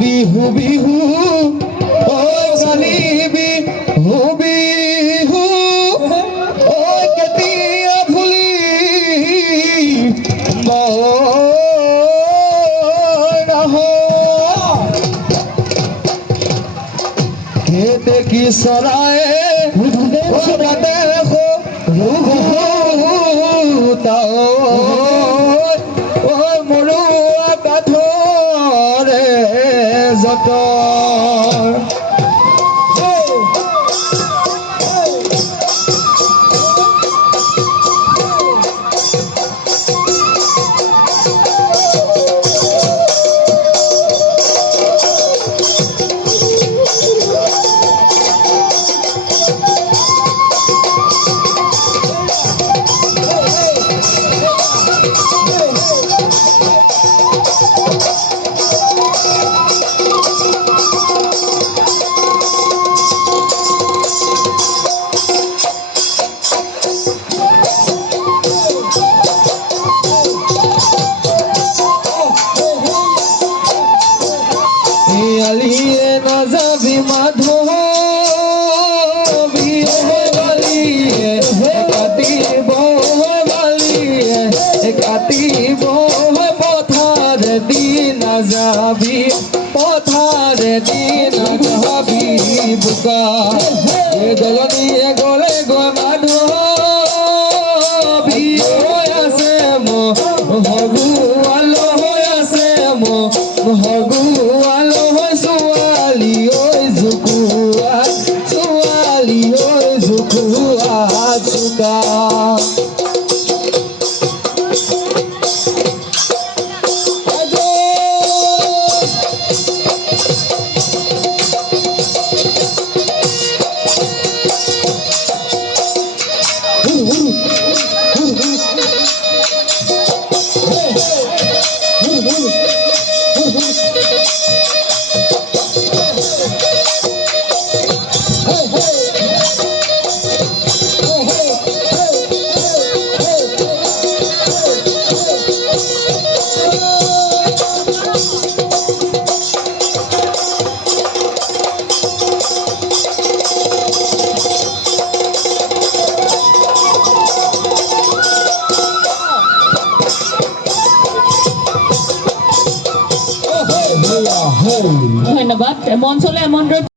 বিহু বিহু ও জানি বিহু বিহু ও কেতিয়া ভুলি খেতে কি সরায়ে দেখো তাও ও মৰুৱা কাঠৰে যত আলিয়ে নাযাবি মাধৱী গালিয়ে কাটিব গালিয়ে কাটিব পথাৰেদি নাযাবি পথাৰেদি নাযাবি বোকা গলনিয়ে গলে গৈ মাধৱী হৈ আছে মগুৱাল হৈ আছে মগুৱাল ছোৱালী ঐ জোকুৱা চোকা ধন্যবাদ মঞ্চলে আমন্ত্রণ